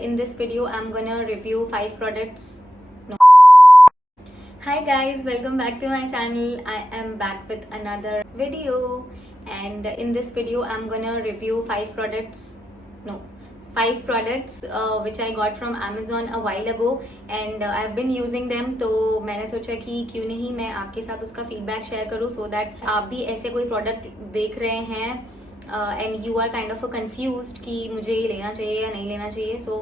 In this video, I'm gonna review 5 products. No. Hi guys, welcome back to my channel. I am back with another video, and in this video, I'm gonna review 5 products. No. 5 products which I got from Amazon a while ago and I've been using them. तो मैंने सोचा कि क्यों नहीं मैं आपके साथ उसका फीडबैक शेयर करूँ so that आप भी ऐसे कोई प्रोडक्ट देख रहे हैं and you are kind of confused कि मुझे ये लेना चाहिए या नहीं लेना चाहिए. सो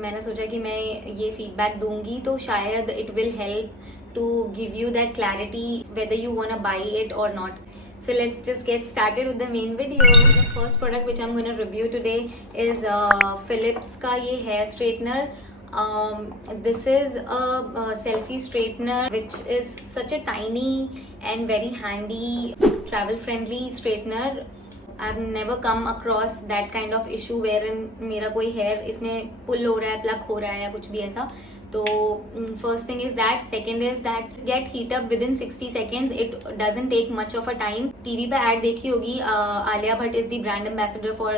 मैंने सोचा कि मैं ये फीडबैक दूंगी तो शायद it will help to give you that clarity whether you want to buy it or not. So let's just get started with the main video. The first product which I'm going to review today is Philips का ये hair straightener. This is a selfie straightener which is such a tiny and very handy travel friendly straightener. I've never come across that kind of issue wherein मेरा कोई hair इसमें pull हो रहा है, pluck हो रहा है या कुछ भी ऐसा. तो first thing is that. Second is that get heat up within 60 seconds. It doesn't take much of a time. TV पे ad देखी होगी. Alia Bhatt is the brand ambassador for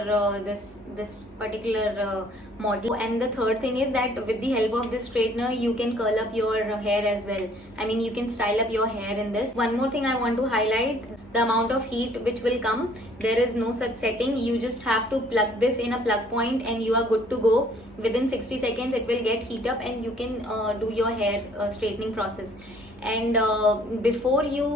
this particular model. And the third thing is that with the help of this straightener, you can curl up your hair as well. I mean, you can style up your hair in this. One more thing I want to highlight. The amount of heat which will come, there is no such setting. You just have to plug this in a plug point and you are good to go. Within 60 seconds it will get heat up and you can do your hair straightening process. And before you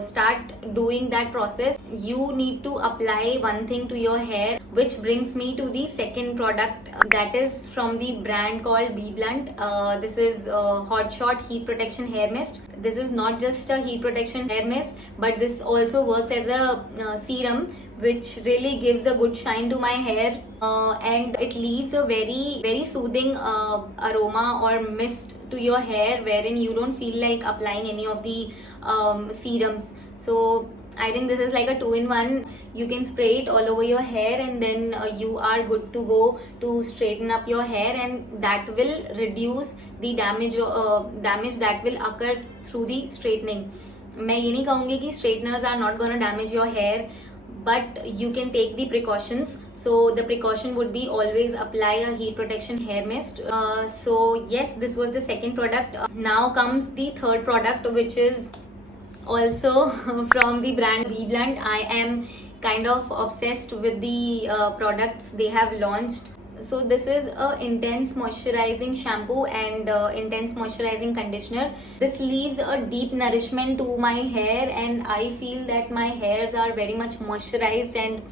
start doing that process, you need to apply one thing to your hair, which brings me to the second product that is from the brand called BBlunt. This is Hot Shot Heat Protection Hair Mist. This is not just a heat protection hair mist, but this also works as a serum which really gives a good shine to my hair and it leaves a very soothing aroma or mist to your hair wherein you don't feel like applying any of the serums. So I think this is like a 2-in-1. You can spray it all over your hair and then you are good to go to straighten up your hair, and that will reduce the damage that will occur through the straightening. मैं ये नहीं कहूँगी कि straighteners are not gonna damage your hair, but you can take the precautions. So the precaution would be always apply a heat protection hair mist. So yes, this was the second product. Now comes the third product, which is also from the brand BBlunt. I am kind of obsessed with the products they have launched. So this is a intense moisturizing shampoo and intense moisturizing conditioner. This leaves a deep nourishment to my hair and I feel that my hairs are very much moisturized and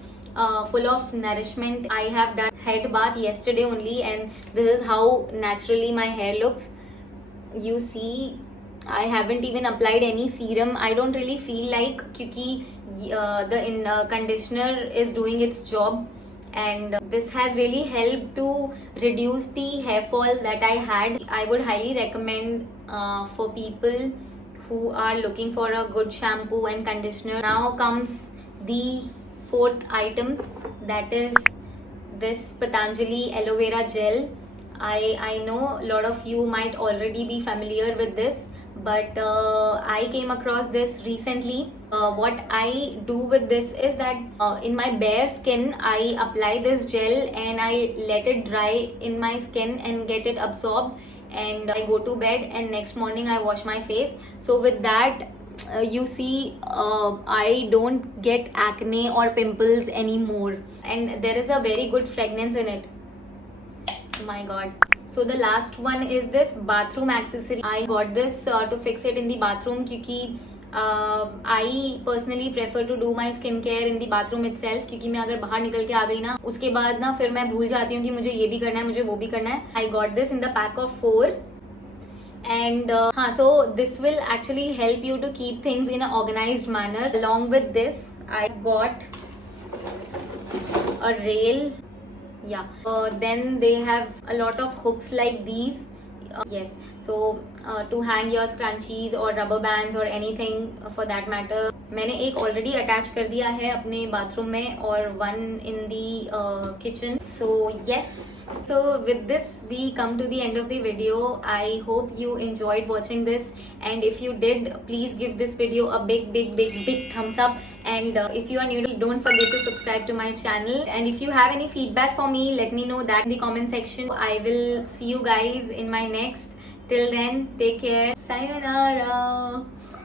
full of nourishment. I have done head bath yesterday only and this is how naturally my hair looks. You see, I haven't even applied any serum. I don't really feel like क्योंकि the conditioner is doing its job. And this has really helped to reduce the hair fall that I had. I would highly recommend for people who are looking for a good shampoo and conditioner. Now comes the fourth item, that is this Patanjali aloe vera gel. I know a lot of you might already be familiar with this, but I came across this recently. What I do with this is that in my bare skin I apply this gel and I let it dry in my skin and get it absorbed, and I go to bed and next morning I wash my face. So with that you see I don't get acne or pimples anymore, and there is a very good fragrance in it. My god. So the last one is this bathroom accessory. I got this to fix it in the bathroom क्योंकि I personally prefer to do my skincare in the bathroom itself, क्योंकि मैं अगर बाहर निकल के आ गई ना उसके बाद ना फिर मैं भूल जाती हूँ कि मुझे ये भी करना है, मुझे वो भी करना है. I got this in the pack of 4 and so this will actually help you to keep things in an organized manner. Along with this I got a rail. Yeah, then they have a lot of hooks like these. Yes, so to hang your scrunchies or rubber bands or anything for that matter. मैंने एक already attach कर दिया है अपने bathroom में और one in the kitchen. So yes, so with this we come to the end of the video. I hope you enjoyed watching this, and if you did, please give this video a big thumbs up. And if you are new, don't forget to subscribe to my channel. And if you have any feedback for me, let me know that in the comment section. I will see you guys in my next. Till then, take care. Sayonara.